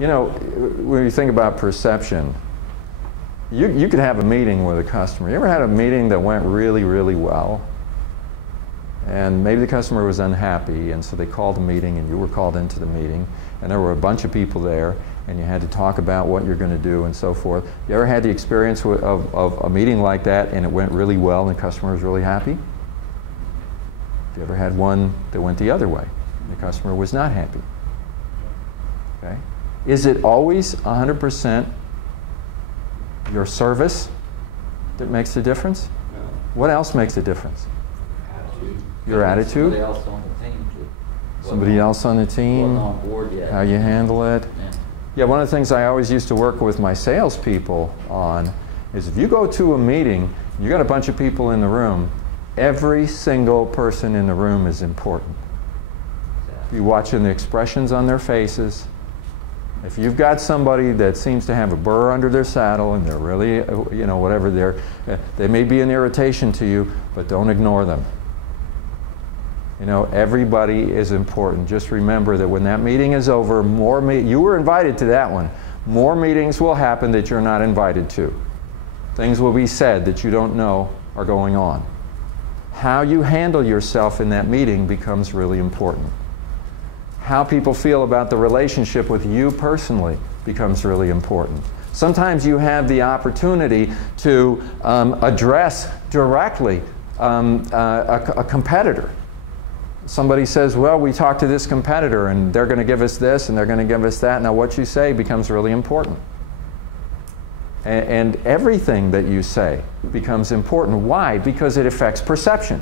You know, when you think about perception, you could have a meeting with a customer. You ever had a meeting that went really, really well? And maybe the customer was unhappy, and so they called a meeting, and you were called into the meeting, and there were a bunch of people there, and you had to talk about what you're going to do and so forth. You ever had the experience of a meeting like that, and it went really well, and the customer was really happy? You ever had one that went the other way, and the customer was not happy? Okay. Is it always 100% your service that makes the difference? No. What else makes a difference? Attitude. Your attitude? Somebody else on the team too. Somebody else on the team? Wasn't on board yet. How you handle it? Yeah. Yeah, one of the things I always used to work with my salespeople on is if you go to a meeting, you got a bunch of people in the room, every single person in the room is important. You're watching the expressions on their faces. If you've got somebody that seems to have a burr under their saddle and they're really, you know, whatever, they may be an irritation to you, but don't ignore them. You know, everybody is important. Just remember that when that meeting is over, you were invited to that one. More meetings will happen that you're not invited to. Things will be said that you don't know are going on. How you handle yourself in that meeting becomes really important. How people feel about the relationship with you personally becomes really important. Sometimes you have the opportunity to address directly a competitor. Somebody says, well, we talked to this competitor and they're going to give us this and they're going to give us that. Now what you say becomes really important. And everything that you say becomes important. Why? Because it affects perception.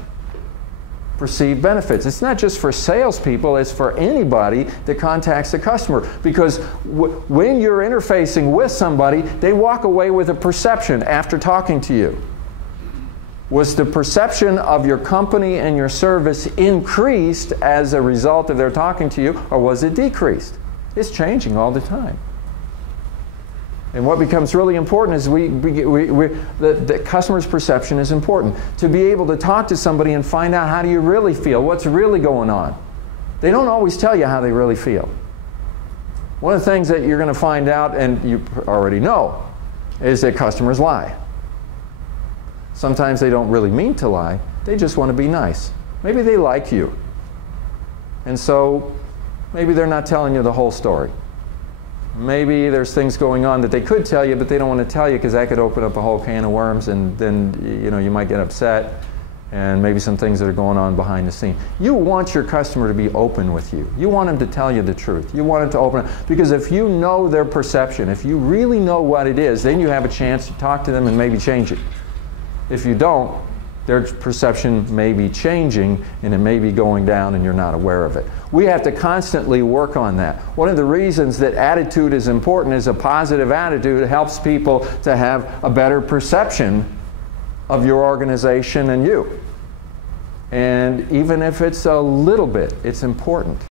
Perceived benefits. It's not just for salespeople, it's for anybody that contacts the customer. Because when you're interfacing with somebody, they walk away with a perception after talking to you. Was the perception of your company and your service increased as a result of their talking to you, or was it decreased? It's changing all the time. And what becomes really important is the customer's perception is important. To be able to talk to somebody and find out how do you really feel, what's really going on. They don't always tell you how they really feel. One of the things that you're going to find out, and you already know, is that customers lie. Sometimes they don't really mean to lie, they just want to be nice. Maybe they like you. And so maybe they're not telling you the whole story. Maybe there's things going on that they could tell you, but they don't want to tell you because that could open up a whole can of worms, and then you might get upset, and maybe some things that are going on behind the scene. You want your customer to be open with you. You want them to tell you the truth. You want them to open up, because if you know their perception, if you really know what it is, then you have a chance to talk to them and maybe change it. If you don't, their perception may be changing and it may be going down and you're not aware of it. We have to constantly work on that. One of the reasons that attitude is important is a positive attitude helps people to have a better perception of your organization and you. And even if it's a little bit, it's important.